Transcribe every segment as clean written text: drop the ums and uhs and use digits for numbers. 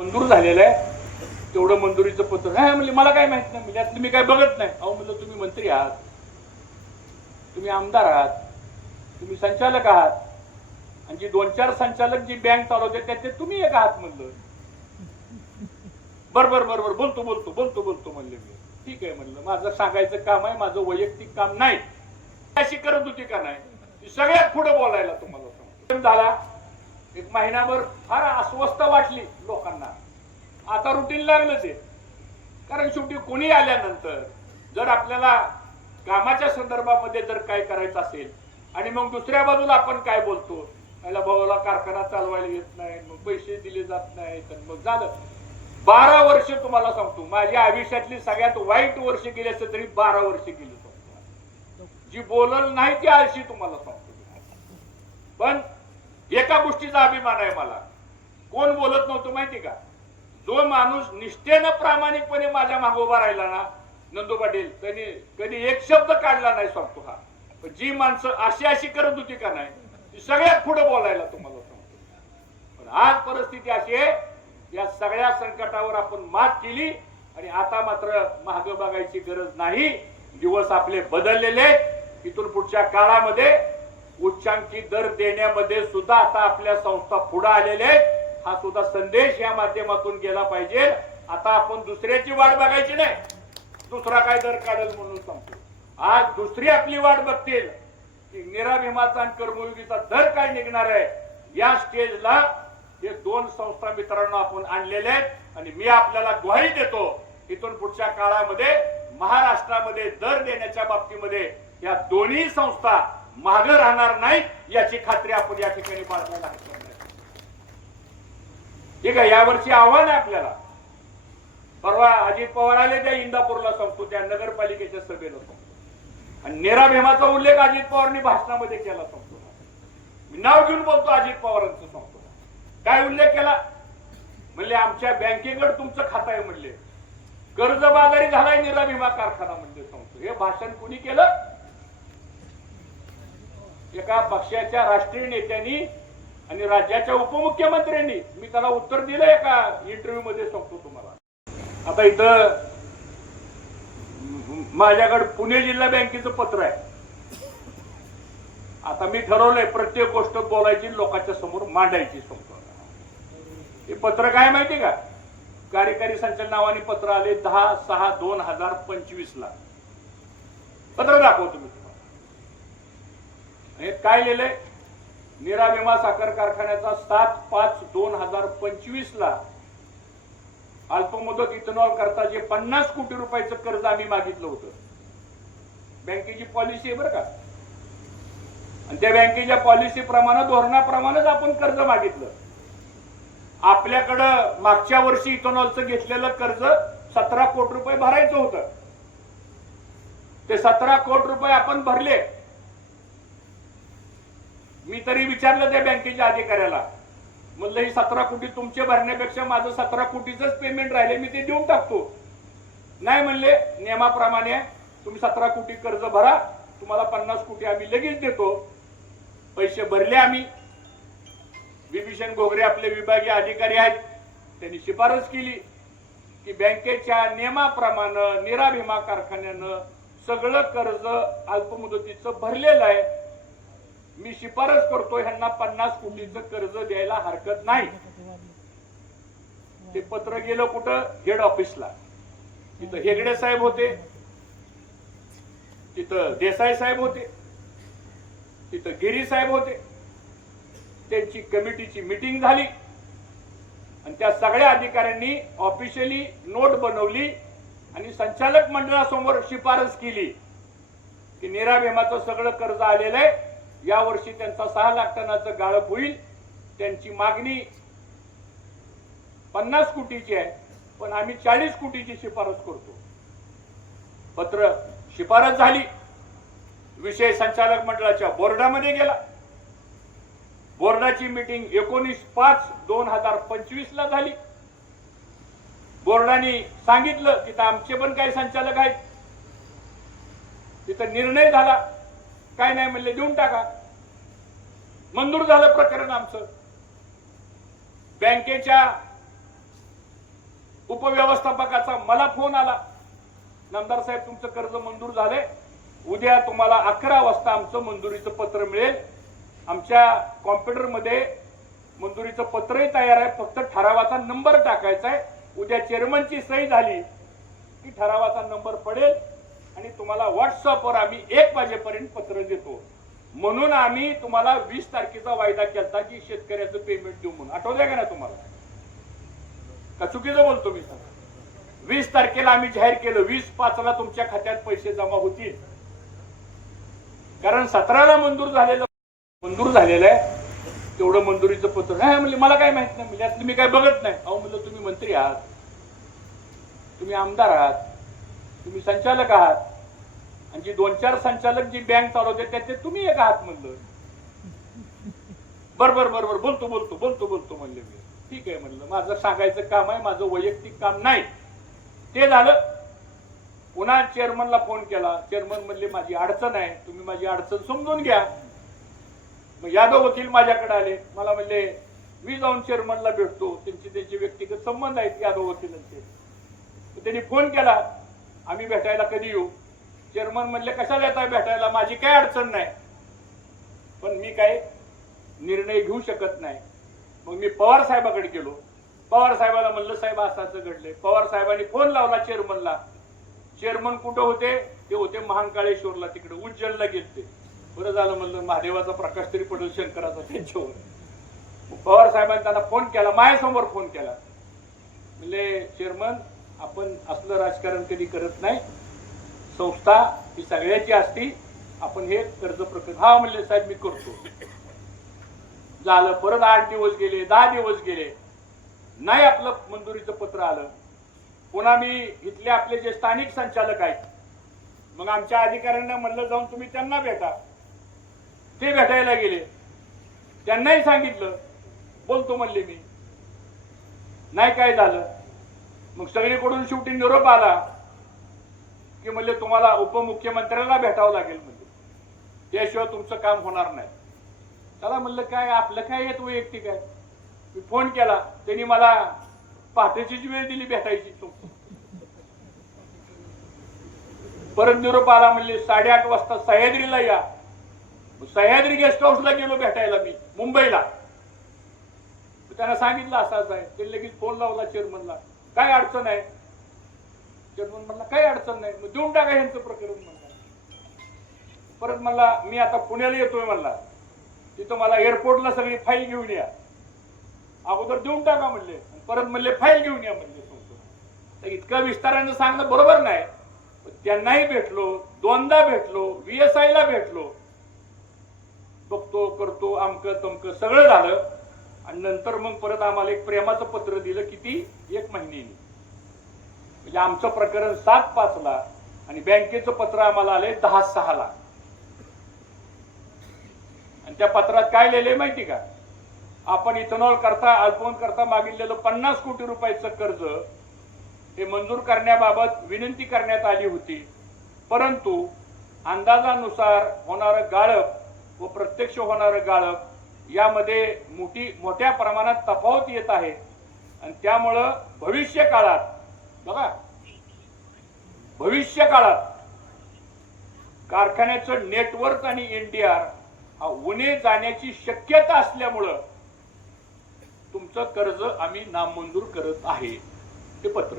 मंजूर झालेलं आहे तेवढं मंजुरीचं पत्र नाही म्हणजे मला काय माहित नाही, म्हणजे तुम्ही काय बघत नाही. अहो म्हणलं तुम्ही मंत्री आहात, तुम्ही आमदार आहात, तुम्ही संचालक आहात, आणि जी 2-4 संचालक जी बँक चालवते त्याचे तुम्ही एक आहात म्हणलं. बरोबर बरोबर बोलतो बोलतो बोलतो बोलतो म्हणले मी. ठीक आहे म्हणलं, माझं सांगायचं काम आहे, माझं वैयक्तिक काम नाही. अशी करत होती का नाही, सगळ्यात पुढे बोलायला तुम्हाला सांगतो. झाला एक महिनाभर फार अस्वस्थ वाटली लोकांना. आता रुटीन लागलंच आहे, कारण शेवटी कोणी आल्यानंतर जर आपल्याला कामाच्या संदर्भामध्ये जर काय करायचं असेल आणि मग दुसऱ्या बाजूला आपण काय बोलतो, याला भावाला कारखाना चालवायला येत नाही, मग पैसे दिले जात नाही, तर मग झालं. 12 वर्ष तुम्हाला सांगतो, माझ्या आयुष्यातली सगळ्यात वाईट वर्ष गेली असते तरी 12 वर्ष गेली. जी बोलल नाही ती आळशी तुम्हाला सांगतो. पण एका गोष्टीचा अभिमान आहे मला, कोण बोलत नव्हतं माहिती का? जो माणूस निष्ठेनं प्रामाणिकपणे माझ्या मागे उभा राहिला ना, नंदू पाटील, त्यांनी कधी एक शब्द काढला नाही सांगतो हा. पण जी माणसं अशी करत होती का नाही, ती सगळ्यात पुढे बोलायला तुम्हाला सांगतो. पण आज परिस्थिती अशी आहे, या सगळ्या संकटावर आपण मात केली आणि आता मात्र मागे बघायची गरज नाही. दिवस आपले बदललेले. इथून पुढच्या काळामध्ये उच्चांकी दर देण्यामध्ये सुद्धा आता आपल्या संस्था पुढे आलेल्या आहेत. हा सुद्धा संदेश या माध्यमातून गेला पाहिजे. आता आपण दुसऱ्याची वाट बघायची नाही, दुसरा काय दर काढेल म्हणून सांगतो. आज दुसरी आपली वाट बघतील की निरा भीमाचा आणि कर्मयोगीचा दर काय निघणार आहे. या स्टेजला हे 2 संस्था मित्रांनो आपण आणलेले आहेत आणि मी आपल्याला ग्वाही देतो, इथून पुढच्या काळामध्ये महाराष्ट्रामध्ये दर देण्याच्या बाबतीमध्ये या दोन्ही संस्था मागे राहणार नाहीत, याची खात्री आपण या ठिकाणी बाळगायला हरकत नाही. ठीक आहे, यावर्षी आव्हान आहे आपल्याला. परवा अजित पवार आले त्या इंदापूरला सांगतो, त्या नगरपालिकेच्या सभेला सांगतो, आणि निरा भीमाचा उल्लेख अजित पवारांनी भाषणामध्ये केला सांगतो. मी नाव घेऊन बोलतो अजित पवारांचं सांगतो. काय उल्लेख केला म्हणले, आमच्या बँकेकडे तुमचं खातं आहे म्हणले, कर्जबाजारी झालाय निरा भीमा कारखाना म्हणले सांगतो. हे भाषण कुणी केलं? एका पक्षाच्या राष्ट्रीय नेत्यांनी आणि राज्याच्या उपमुख्यमंत्र्यांनी. मी त्याला उत्तर दिलं एका इंटरव्ह्यू मध्ये सांगतो तुम्हाला. आता इथं माझ्याकडे पुणे जिल्हा बँकेचं पत्र आहे. आता मी ठरवलंय प्रत्येक गोष्ट बोलायची, लोकांच्या समोर मांडायची सांगतो. हे पत्र काय माहिती का? कार्यकारी संचालक नावाने पत्र आले 10/6/2025 ला. पत्र दाखवतो मी तुम्हाला. काय लिहिलंय? निरा भीमा साखर कारखान्याचा 7/5/2025 ला अल्पमुदत इथेनॉल करता जे 50 कोटी रुपयाचं कर्ज आम्ही मागितलं होतं. बँकेची पॉलिसी आहे बरं का, आणि त्या बँकेच्या पॉलिसी प्रमाणे धोरणाप्रमाणेच आपण कर्ज मागितलं. आपल्याकडं मागच्या वर्षी इथेनॉलचं घेतलेलं कर्ज 17 कोटी रुपये भरायचं होतं. ते 17 कोटी रुपये आपण भरले. मी तरी विचारलं त्या बँकेच्या अधिकाऱ्याला, म्हणलं ही 17 कोटी तुमचे भरण्यापेक्षा माझं 17 कोटीचंच पेमेंट राहिले, मी ते देऊन टाकतो. नाही म्हणले, नियमाप्रमाणे तुम्ही 17 कोटी कर्ज भरा, तुम्हाला 50 कोटी आम्ही लगेच देतो. पैसे भरले आम्ही. विभीषण घोगरे आपले विभागीय अधिकारी आहेत, त्यांनी शिफारस केली की बँकेच्या नियमाप्रमाणे निरा भीमा कारखान्यानं सगळं कर्ज अल्पमुदतीचं भरलेलं आहे. मी शिफारस करतो ह्यांना 50 कोटीचं कर्ज द्यायला हरकत नाही. ते पत्र गेलं कुठं? हेड ऑफिसला. तिथं हेगडे साहेब होते, तिथं देसाई साहेब होते, तिथं गिरी साहेब होते. त्यांची कमिटीची मीटिंग झाली आणि त्या सगळ्या अधिकाऱ्यांनी ऑफिशियली नोट बनवली आणि संचालक मंडळासमोर शिफारस केली की निरा भीमाचं सगळं कर्ज आलेलं आहे, यावर्षी त्यांचा 6 लाख टनाचं गाळप होईल. त्यांची मागणी 50 कोटीची आहे, पण आम्ही 40 कोटीची शिफारस करतो. पत्र शिफारस झाली, विषय संचालक मंडळाच्या बोर्डामध्ये गेला. बोर्डाची मीटिंग 19/5/2025 ला झाली. बोर्डाने सांगितलं तिथं आमचे पण काही संचालक आहेत, तिथं निर्णय झाला. काय नाही म्हणले, देऊन टाका. मंजूर झालं प्रकरण आमचं. बँकेच्या व्यवस्थापकाचा मला फोन आला, नामदार साहेब तुमचं कर्ज मंजूर झाले, उद्या तुम्हाला 11 वाजता आमचं मंजुरीचं पत्र मिळेल. आमच्या कॉम्प्युटरमध्ये मंजुरीचं पत्रही तयार आहे, फक्त ठरावाचा नंबर टाकायचा आहे. उद्या चेअरमनची सही झाली की ठरावाचा नंबर पडेल आणि तुम्हाला व्हॉट्सअपवर आम्ही 1 वाजेपर्यंत पत्र देतो. म्हणून आम्ही तुम्हाला 20 तारखेचा वायदा केला की शेतकऱ्याचं पेमेंट देऊ म्हणून. आठवतंय का ना तुम्हाला? का चुकीचं बोलतो मी? 20 तारखेला आम्ही जाहीर केलं 20/5 तुमच्या खात्यात पैसे जमा होतील, कारण 17ला मंजूर झालेलं आहे. तेवढं मंजुरीचं पत्र नाही म्हणजे मला काय माहित नाही, म्हणजे यातलं मी काय बघत नाही. अहो म्हणलं तुम्ही मंत्री आहात, तुम्ही आमदार आहात, तुम्ही संचालक आहात, आणि जी 2-4 संचालक जी बँक चालवते त्याचे तुम्ही एक आहात म्हणलं. बरोबर बोलतो म्हणले मी. ठीक आहे म्हणलं, माझं सांगायचं काम आहे, माझं वैयक्तिक काम नाही. ते झालं. पुन्हा चेअरमनला फोन केला. चेअरमन म्हणले माझी अडचण आहे, तुम्ही माझी अडचण समजून घ्या. मग यादव वकील माझ्याकडे आले. मला म्हणले मी जाऊन चेअरमनला भेटतो, त्यांचे व्यक्तिगत संबंध आहेत यादव वकिलांचे. त्यांनी फोन केला, आम्ही भेटायला कधी येऊ? चेअरमन म्हणले कशाला येताय भेटायला, माझी काय अडचण नाही, पण मी काय निर्णय घेऊ शकत नाही. मग मी पवार साहेबाकडे गेलो. पवार साहेबाला म्हणलं साहेब असं घडले. पवार साहेबांनी फोन लावला चेअरमनला. चेअरमन कुठं होते? ते होते महाकाळेश्वरला, तिकडे उज्जैनला गेलते. बरं झालं म्हणलं महादेवाचा प्रकाश तरी पडेल शंकराचा त्यांच्यावर. पवार साहेबांनी त्यांना फोन केला, माझ्यासमोर फोन केला. म्हणले चेअरमन आपण असलं राजकारण कधी करत नाही, संस्था ही सगळ्याची असती, आपण हे कर्ज प्रकरण. हा म्हणले साहेब मी करतो. झालं. परत 8 दिवस गेले, 10 दिवस गेले, नाही आपलं मंजुरीचं पत्र आलं. पुन्हा मी इथले आपले जे स्थानिक संचालक आहेत, मग आमच्या अधिकाऱ्यांना म्हणलं जाऊन तुम्ही त्यांना भेटा. ते भेटायला गेले, त्यांनाही सांगितलं, बोलतो म्हणले मी. नाही काय झालं. मग सगळीकडून शेवटी निरोप आला की म्हणले तुम्हाला उपमुख्यमंत्र्यांना भेटावं लागेल, म्हणजे त्याशिवाय तुमचं काम होणार नाही. त्याला म्हणलं काय आपलं काय येत वैयक्तिक आहे. मी फोन केला, त्यांनी मला पहाटेचीच वेळ दिली भेटायची. परत निरोप आला, म्हणले 8:30 वाजता सह्याद्रीला या. सह्याद्री गेस्ट हाऊसला गेलो भेटायला मी मुंबईला. त्यांना सांगितलं असं आहे. ते लगेच फोन लावला चेअरमनला, काय अडचण आहे? चेअरमन म्हणला काय अडचण नाही, मग देऊन टाका यांचं प्रकरण म्हणला. परत म्हणला मी आता पुण्याला येतोय म्हणला, तिथं मला एअरपोर्टला सगळी फाईल घेऊन या. अगोदर देऊन टाका म्हणले, परत म्हणले फाईल घेऊन या म्हणले. तर इतकं विस्तारानं सांगणं बरोबर नाही. त्यांनाही भेटलो, 2दा भेटलो, VSI ला भेटलो, बघतो करतो आमकं तमकं सगळं झालं. आणि नंतर मग परत आम्हाला एक प्रेमाचं पत्र दिलं, किती 1 महिन्यानी. म्हणजे आमचं प्रकरण 7/5 आणि बँकेचं पत्र आम्हाला आलंय 10/6. आणि त्या पत्रात काय लिहिलंय माहिती का? आपण इथेनॉल करता अल्पोन करता मागितलेलं 50 कोटी रुपयाचं कर्ज हे मंजूर करण्याबाबत विनंती करण्यात आली होती, परंतु अंदाजानुसार होणारं गाळप व प्रत्यक्ष होणारं गाळप यामध्ये मोठ्या प्रमाणात तफावत येत आहे. आणि त्यामुळं भविष्य काळात कारखान्याचं नेटवर्क आणि NDR हा उणे जाण्याची शक्यता असल्यामुळं तुमचं कर्ज आम्ही नामंजूर करत आहे. ते पत्र.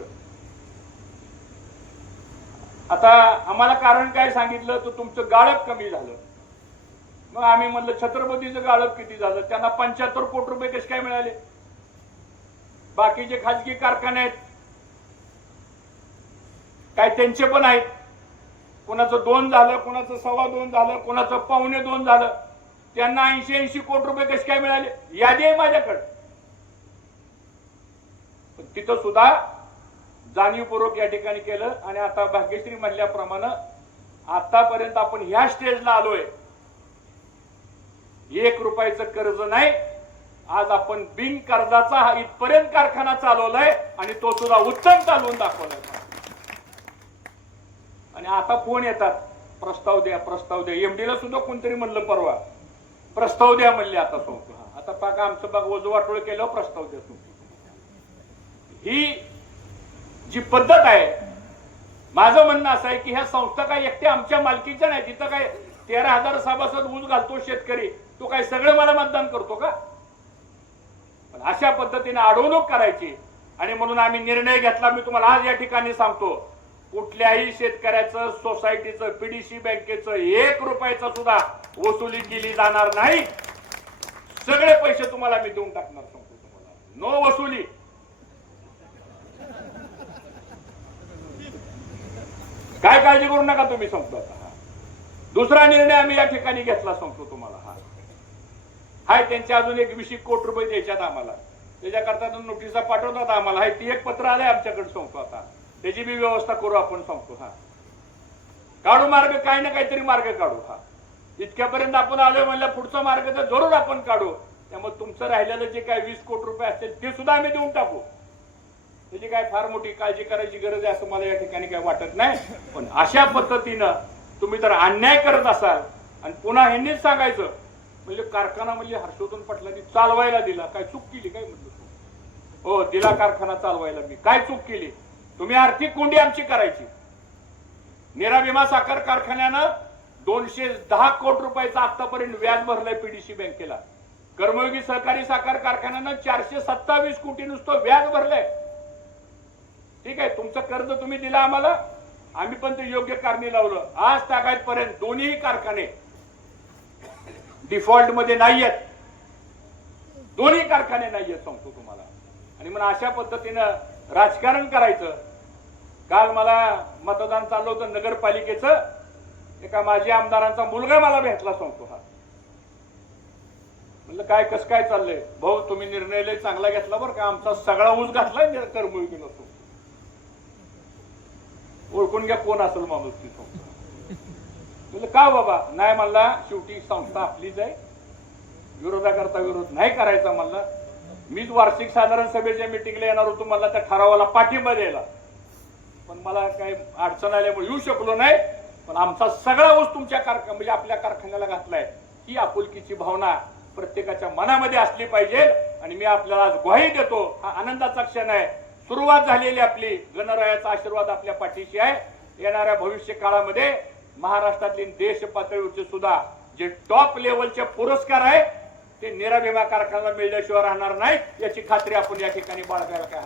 आता आम्हाला कारण काय सांगितलं, तर तुमचं गाळप कमी झालं. मग आम्ही म्हणलं छत्रपतीचं गाळप किती झालं? त्यांना 75 कोटी रुपये कसे काय मिळाले? बाकीचे खाजगी कारखाने आहेत काय त्यांचे पण आहेत, कोणाचं 2 झालं, कोणाचं 2.25 झालं, कोणाचं 2.25 झालं, त्यांना 80 कोटी रुपये कसे काय मिळाले? यादी आहे माझ्याकडे. तिथं सुद्धा जाणीवपूर्वक या ठिकाणी केलं. आणि आता भाग्यश्री म्हणल्याप्रमाणे आतापर्यंत आपण ह्या स्टेजला आलोय, 1 रुपयाचं कर्ज नाही. आज आपण बिन कर्जाचा हा इथपर्यंत कारखाना चालवलाय आणि तो सुद्धा उत्तम चालवून दाखवलाय. आणि आता फोन येतात, प्रस्ताव द्या प्रस्ताव द्या. MD ला सुद्धा कोणतरी म्हणलं परवा प्रस्ताव द्या म्हणले. आता सांगतो आता पाका आमचं बाग वजवाटोळ केलं, प्रस्ताव द्या. ही जी पद्धत आहे, माझं म्हणणं असं आहे की ह्या संस्था काय एकट्या आमच्या मालकीच्या नाही. तिथं काय 13,000 सभासद ऊस घालतो शेतकरी, तो काय सगळे मला मतदान करतो का? पण अशा पद्धतीने अडवणूक करायची. आणि म्हणून आम्ही निर्णय घेतला. मी तुम्हाला आज या ठिकाणी सांगतो, कुठल्याही शेतकऱ्याचं, सोसायटीचं, पीडीसी बँकेचं 1 रुपयाचा सुद्धा वसुली केली जाणार नाही. सगळे पैसे तुम्हाला मी देऊन टाकणार, सांगतो तुम्हाला. नो वसुली. काय काळजी करू नका तुम्ही, सांगतो आता. दुसरा निर्णय आम्ही या ठिकाणी घेतला, सांगतो तुम्हाला. हाय त्यांचे अजून 21 कोटी रुपये द्यायच्यात आम्हाला. त्याच्याकरता नोटिसा पाठवतात आम्हाला. हाय ती एक पत्र आलंय आमच्याकडे, सांगतो आता. त्याची बी व्यवस्था करू आपण, सांगतो. काढू मार्ग, काही ना काहीतरी मार्ग काढू. इतक्यापर्यंत आपण आलोय म्हणलं, पुढचा मार्ग तर जरूर आपण काढू. त्यामुळे तुमचं राहिलेलं जे काय 20 कोटी रुपये असतील ते सुद्धा आम्ही देऊन टाकू. त्याची काय फार मोठी काळजी करायची गरज आहे असं मला या ठिकाणी काही वाटत नाही. पण अशा पद्धतीनं तुम्ही जर अन्याय करत असाल आणि पुन्हा ह्यांनीच सांगायचं म्हणजे कारखाना म्हणजे हर्षवर्धन पाटलांनी चालवायला दिला, काय चूक केली काय म्हणलं? हो, दिला कारखाना चालवायला, मी काय चूक केली? तुम्ही आर्थिक कोंडी आमची करायची. नीरा भीमा साखर कारखान्यानं 210 कोटी रुपयाचं आतापर्यंत व्याज भरलंय पीडीसी बँकेला. कर्मयोगी सहकारी साखर कारखान्यानं 427 कोटी नुसतं व्याज भरलंय. ठीक आहे, तुमचं कर्ज तुम्ही दिलं आम्हाला, आम्ही पण ते योग्य कारणी लावलं. आज तागायतपर्यंत दोन्ही कारखाने डिफॉल्ट मध्ये नाहीयेत. दोन्ही कारखाने नाहीयेत, सांगतो तुम्हाला. आणि मग अशा पद्धतीनं राजकारण करायचं. काल मला मतदान चाललं होतं नगरपालिकेचं, एका माजी आमदारांचा मुलगा मला भेटला, सांगतो. म्हणलं काय कसं काय चाललंय? भाऊ तुम्ही निर्णय लय चांगला घेतला बरं का, आमचा सगळा ऊस घातलाय कर्मयोगी नसतो. ओळखून घ्या कोण असेल माणूस ती. म्हणजे का बाबा? नाही म्हणला, शेवटी संस्था आपलीच आहे, विरोधाकरता विरोध नाही करायचा म्हणला. मीच वार्षिक साधारण सभेच्या मिटिंगला येणार होतो, मला त्या ठरावाला पाठिंबा द्यायला, पण मला काही अडचण आल्यामुळे येऊ शकलो नाही. पण आमचा सगळा ऊस तुमच्या म्हणजे आपल्या कारखान्याला घातलाय, ही आपुलकीची भावना प्रत्येकाच्या मनामध्ये असली पाहिजे. आणि मी आपल्याला आज ग्वाही देतो, हा आनंदाचा क्षण आहे. सुरुवात झालेली आपली, गणरायाचा आशीर्वाद आपल्या पाठीशी आहे. येणाऱ्या भविष्य काळामध्ये महाराष्ट्रातले देश पातळीवरचे सुद्धा जे टॉप लेवलचे पुरस्कार आहे ते नीरा भीमा कारखान्याला मिळल्याशिवाय राहणार नाही, याची खात्री आपण या ठिकाणी बाळगायला काय